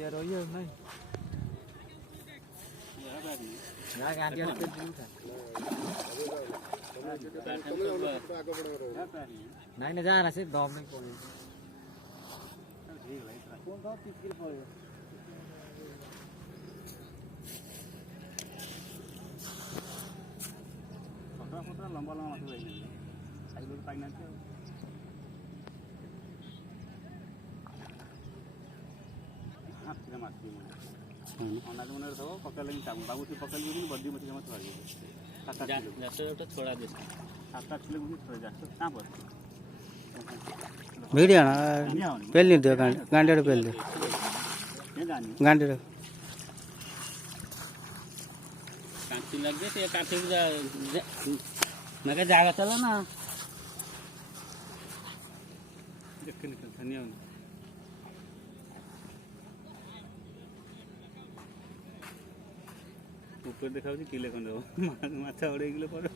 गांडिया रही है नहीं ना गांडिया पे नहीं ना जाना से दम नहीं पड़े कौन सा 30 किलो पड़ेगा पतला लंबा लंबा माछ भाई साइज लोग पाई ना हाथ से माछ अनाज मन सब पकड़ लेकिन बाबू से पकड़ लेकिन बड़ी मछली मत मारिए 7-8 किलो छोड़ा दे 7-8 किलो भी छोड़ जा कहां पर वीडियो ना पेल नहीं दो गांडे पेल दे गांडे कांची लग गई तो काफी मैं जाएगा चलो ना देख निकल धनिया ऊपर देखा किले खंड माथा उड़े किलो पड़ो